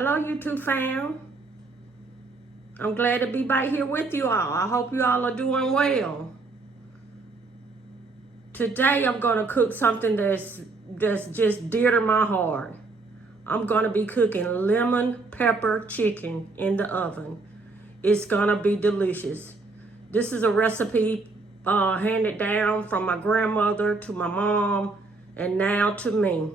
Hello, YouTube fam. I'm glad to be back here with you all. I hope you all are doing well. Today, I'm going to cook something that's just dear to my heart. I'm going to be cooking lemon pepper chicken in the oven. It's going to be delicious. This is a recipe handed down from my grandmother to my mom and now to me.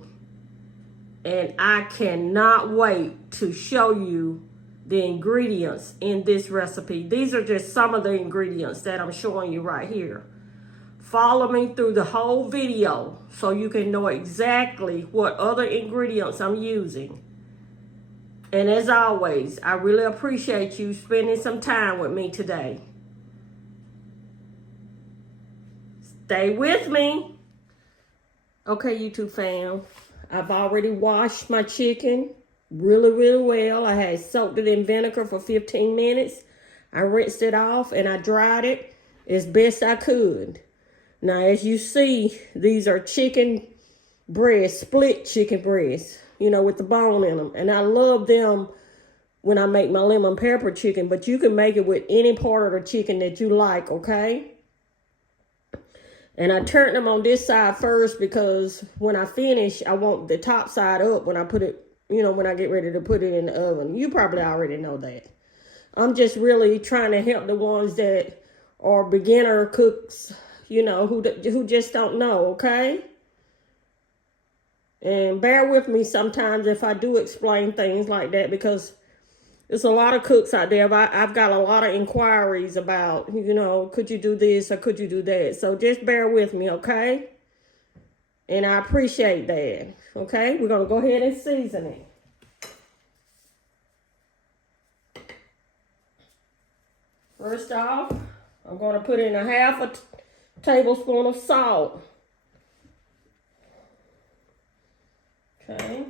And I cannot wait to show you the ingredients in this recipe. These are just some of the ingredients that I'm showing you right here. Follow me through the whole video so you can know exactly what other ingredients I'm using. And as always, I really appreciate you spending some time with me today. Stay with me. Okay, YouTube fam. I've already washed my chicken really well. I had soaked it in vinegar for 15 minutes. I rinsed it off and I dried it as best I could. Now, as you see, these are chicken breasts, split chicken breasts, you know, with the bone in them. And I love them when I make my lemon pepper chicken, but you can make it with any part of the chicken that you like, okay? And I turned them on this side first because when I finish, I want the top side up when I put it, you know, when I get ready to put it in the oven. You probably already know that. I'm just really trying to help the ones that are beginner cooks, you know, who just don't know, okay? And bear with me sometimes if I do explain things like that because there's a lot of cooks out there. I've got a lot of inquiries about, you know, could you do this or could you do that? So just bear with me, okay? And I appreciate that, okay? We're going to go ahead and season it. First off, I'm going to put in a half a tablespoon of salt. Okay.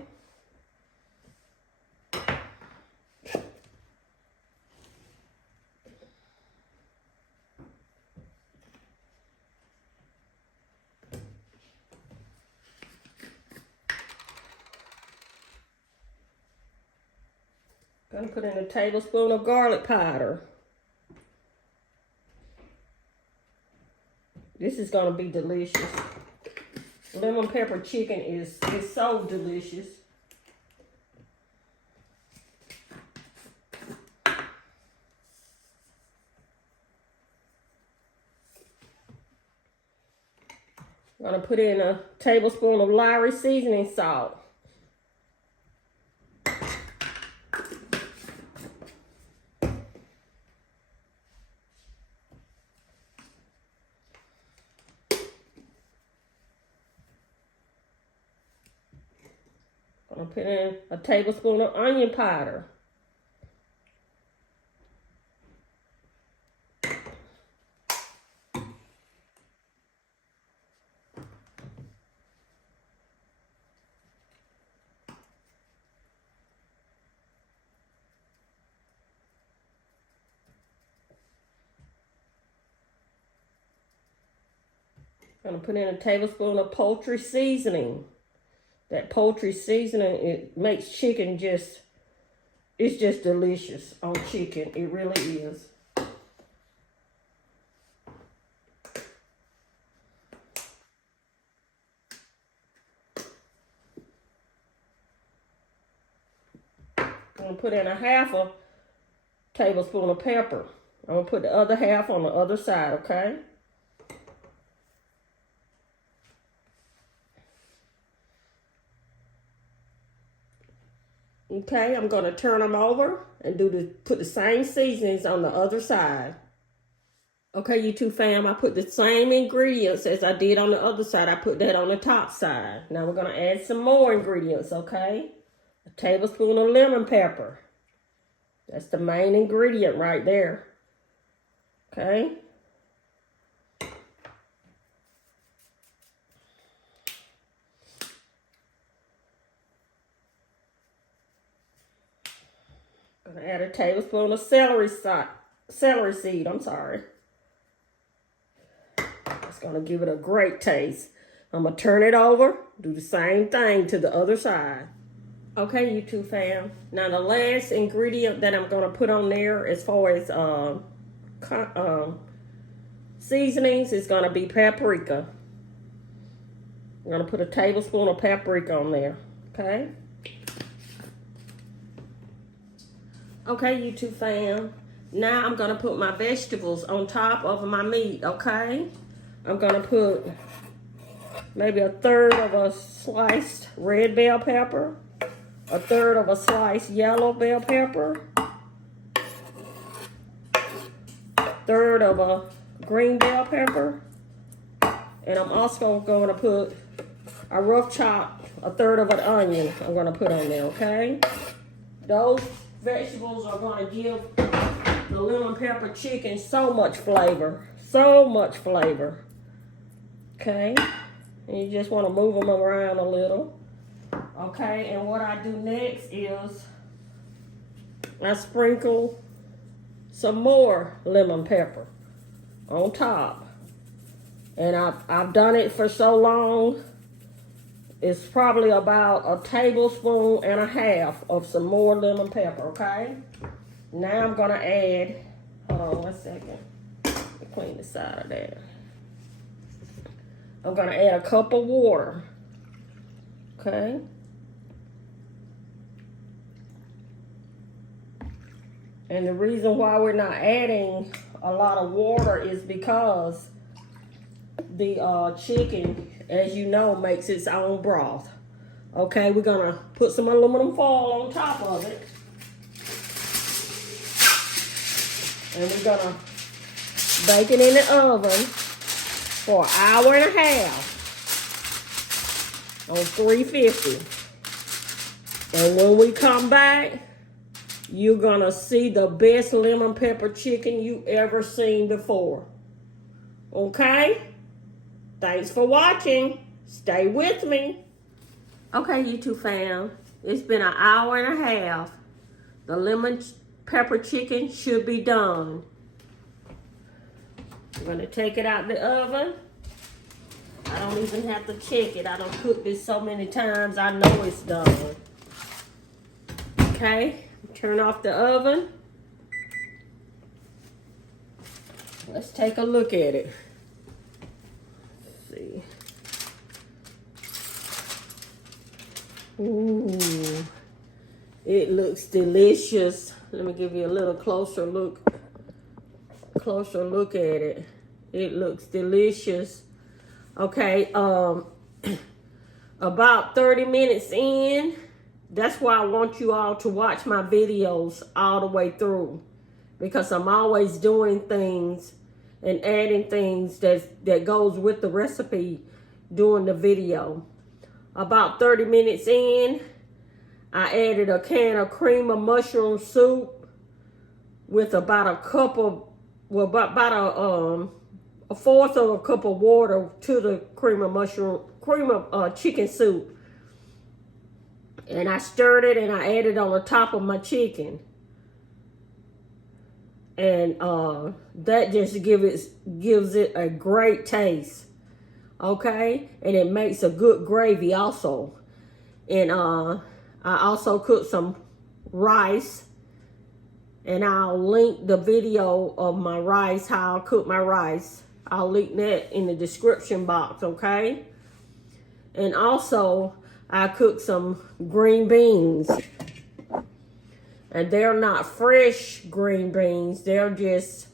Gonna put in a tablespoon of garlic powder. This is gonna be delicious. Lemon pepper chicken is so delicious. I'm gonna put in a tablespoon of Lowry seasoning salt. I'm gonna put in a tablespoon of onion powder. I'm gonna put in a tablespoon of poultry seasoning. That poultry seasoning, it makes chicken it's just delicious on chicken. It really is. I'm gonna put in a half a tablespoon of pepper. I'm gonna put the other half on the other side, okay? Okay, I'm going to turn them over and put the same seasonings on the other side. Okay, YouTube fam, I put the same ingredients as I did on the other side. I put that on the top side. Now we're going to add some more ingredients, okay? A tablespoon of lemon pepper. That's the main ingredient right there. Okay? I'm going to add a tablespoon of celery seed. I'm sorry. It's going to give it a great taste. I'm going to turn it over. Do the same thing to the other side. Okay, YouTube fam. Now the last ingredient that I'm going to put on there as far as seasonings is going to be paprika. I'm going to put a tablespoon of paprika on there. Okay. Okay, YouTube fam. Now I'm going to put my vegetables on top of my meat. Okay. I'm going to put maybe a third of a sliced red bell pepper, a third of a sliced yellow bell pepper, third of a green bell pepper, and I'm also going to put a rough chop, a third of an onion I'm going to put on there, okay? Those vegetables are going to give the lemon pepper chicken so much flavor, okay? And you just want to move them around a little. Okay, and what I do next is I sprinkle some more lemon pepper on top. And I've done it for so long, it's probably about a tablespoon and a half of some more lemon pepper, okay? Now I'm gonna add, hold on 1 second, clean the side of that. I'm gonna add a cup of water, okay? And the reason why we're not adding a lot of water is because the chicken, as you know, makes its own broth. Okay, we're gonna put some aluminum foil on top of it. And we're gonna bake it in the oven for an hour and a half on 350. And when we come back, you're gonna see the best lemon pepper chicken you ever seen before. Okay? Thanks for watching. Stay with me. Okay, YouTube fam. It's been an hour and a half. The lemon pepper chicken should be done. I'm gonna take it out the oven. I don't even have to check it. I done cooked this so many times, I know it's done. Okay? Turn off the oven. Let's take a look at it. Let's see. Ooh, it looks delicious. Let me give you a little closer look at it. It looks delicious. Okay, about 30 minutes in. That's why I want you all to watch my videos all the way through, because I'm always doing things and adding things that goes with the recipe during the video. About 30 minutes in, I added a can of cream of mushroom soup with about a cup of, well, about a fourth of a cup of water to the cream of chicken soup. And I stirred it and I added on the top of my chicken. And that just gives it a great taste. Okay? And it makes a good gravy also. And I also cooked some rice. And I'll link the video of my rice, how I cook my rice. I'll link that in the description box, okay? And also, I cooked some green beans. And they're not fresh green beans. They're just,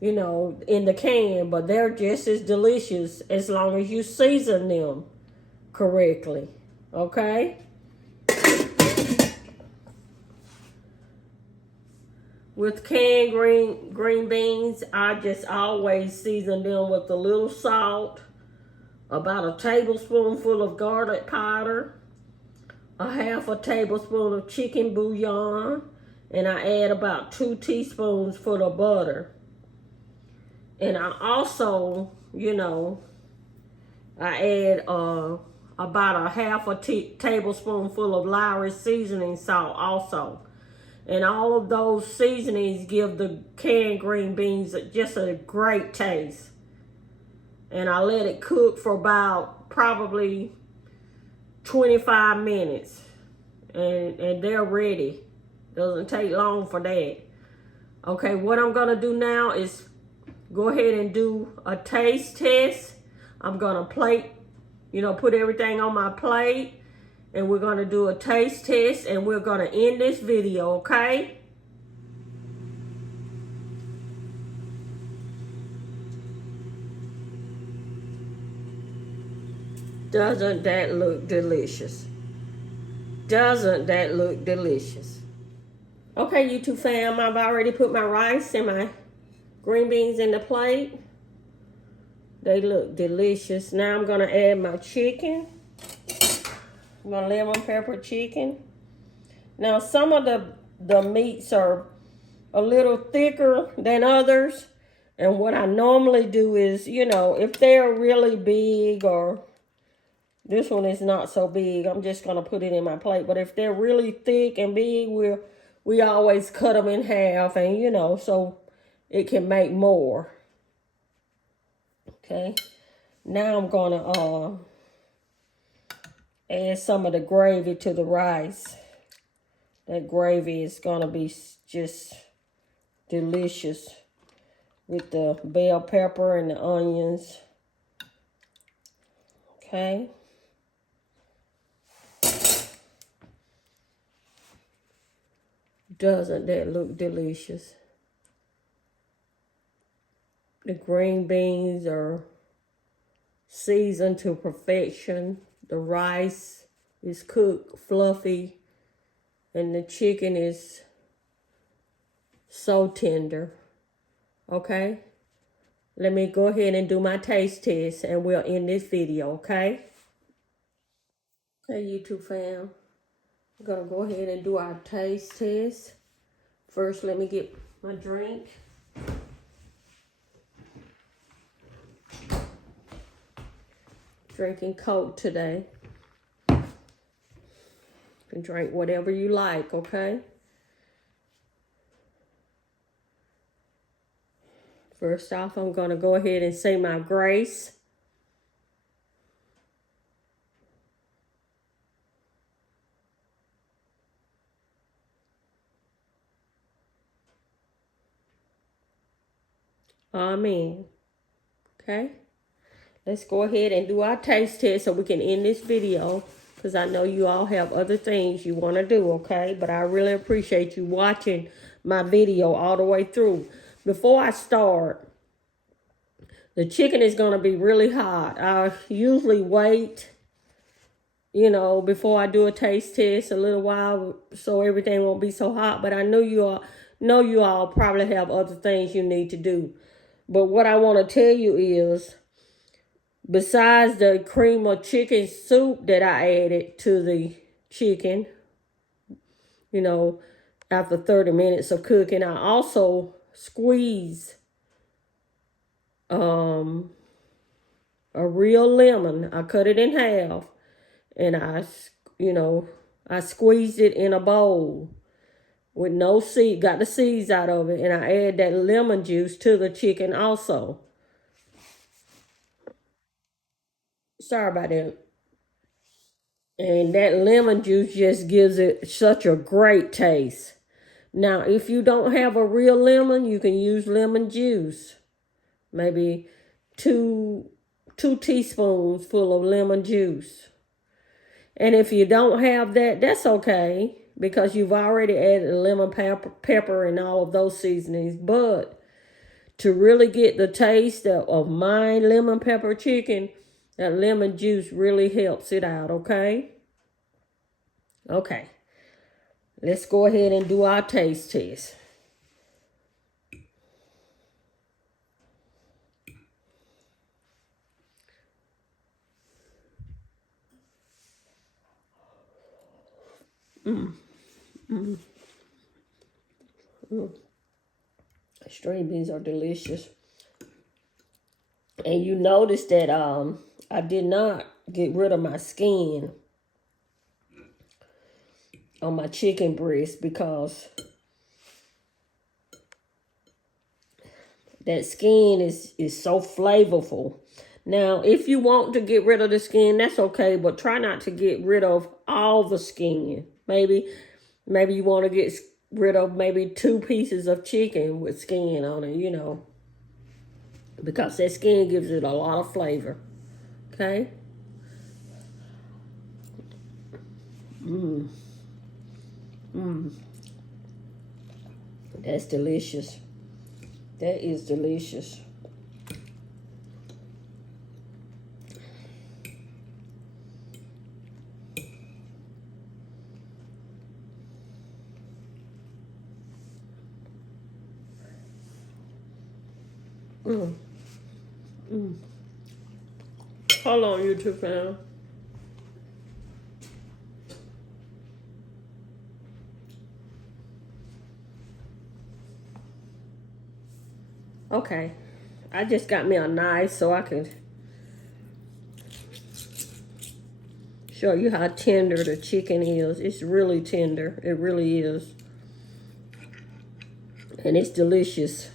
you know, in the can. But they're just as delicious as long as you season them correctly. Okay? With canned green beans, I just always season them with a little salt, about a tablespoonful of garlic powder, a half a tablespoon of chicken bouillon, and I add about 2 teaspoons full of butter. And I also, you know, I add about a half a tablespoonful of Lowry seasoning salt also. And all of those seasonings give the canned green beans just a great taste. And I let it cook for about probably 25 minutes. and they're ready. Doesn't take long for that. Okay, what I'm gonna do now is go ahead and do a taste test. I'm gonna put everything on my plate, and we're gonna do a taste test, and we're gonna end this video, okay? Doesn't that look delicious? Doesn't that look delicious? Okay, YouTube fam, I've already put my rice and my green beans in the plate. They look delicious. Now I'm gonna add my chicken. My lemon pepper chicken. Now some of the meats are a little thicker than others. And what I normally do is, if they're really big, or this one is not so big, I'm just gonna put it in my plate. But if they're really thick and big, we always cut them in half, and so it can make more. Okay, now I'm gonna add some of the gravy to the rice. That gravy is gonna be just delicious with the bell pepper and the onions. Okay. Doesn't that look delicious? The green beans are seasoned to perfection. The rice is cooked fluffy, and the chicken is so tender. Okay, let me go ahead and do my taste test, and we'll end this video, okay? Okay, YouTube fam, I'm gonna go ahead and do our taste test. First, let me get my drink. Drinking Coke today. You can drink whatever you like, okay? First off, I'm going to go ahead and say my grace. Amen. Okay? Let's go ahead and do our taste test so we can end this video, because I know you all have other things you want to do, okay? But I really appreciate you watching my video all the way through. Before I start, the chicken is going to be really hot. I usually wait, before I do a taste test a little while so everything won't be so hot. But I know you all probably have other things you need to do. But what I want to tell you is, besides the cream of chicken soup that I added to the chicken, after 30 minutes of cooking, I also squeeze a real lemon. I cut it in half, and I squeezed it in a bowl with no seed, got the seeds out of it, and I add that lemon juice to the chicken also. Sorry about that. And that lemon juice just gives it such a great taste. Now, if you don't have a real lemon, you can use lemon juice. Maybe two teaspoons full of lemon juice. And if you don't have that, that's okay, because you've already added lemon pepper and all of those seasonings. But to really get the taste of my lemon pepper chicken, that lemon juice really helps it out, okay? Okay. Let's go ahead and do our taste test. String beans are delicious. And you notice that I did not get rid of my skin on my chicken breast, because that skin is so flavorful. Now, if you want to get rid of the skin, that's okay, but try not to get rid of all the skin. Maybe you want to get rid of maybe 2 pieces of chicken with skin on it, you know, because that skin gives it a lot of flavor. Okay. That's delicious. That is delicious. Hold on, YouTube fam. Okay, I just got me a knife so I can show you how tender the chicken is. It's really tender. It really is. And it's delicious.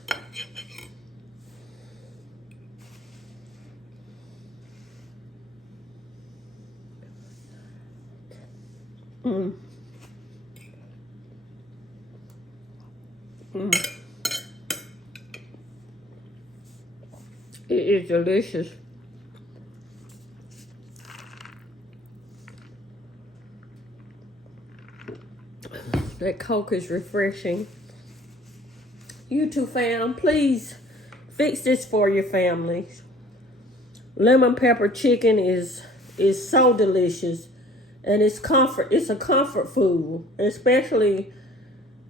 It is delicious. That Coke is refreshing. YouTube fam, please fix this for your families. Lemon pepper chicken is so delicious, and it's a comfort food, especially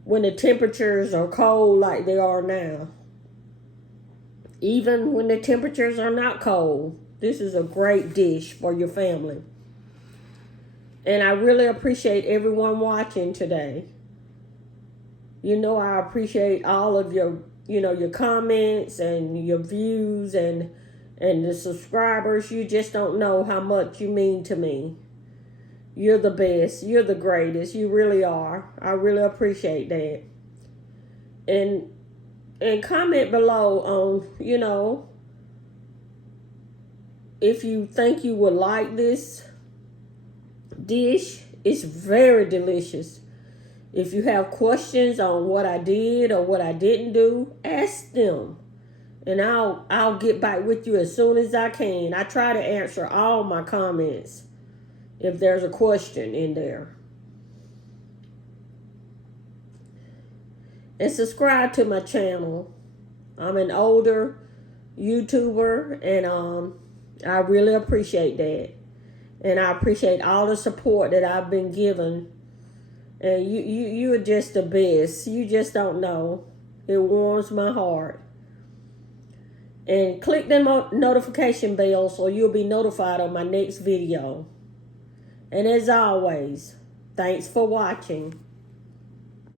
when the temperatures are cold like they are now. Even when the temperatures are not cold, this is a great dish for your family. And I really appreciate everyone watching today. You know, I appreciate all of your, your comments and your views and the subscribers. You just don't know how much you mean to me. You're the best. You're the greatest. You really are. I really appreciate that. And comment below on, if you think you would like this dish. It's very delicious. If you have questions on what I did or what I didn't do, ask them. And I'll get back with you as soon as I can. I try to answer all my comments if there's a question in there. And subscribe to my channel. I'm an older YouTuber, and I really appreciate that. And I appreciate all the support that I've been given. And you are just the best. You just don't know. It warms my heart. And click the notification bell so you'll be notified of my next video. And as always, thanks for watching.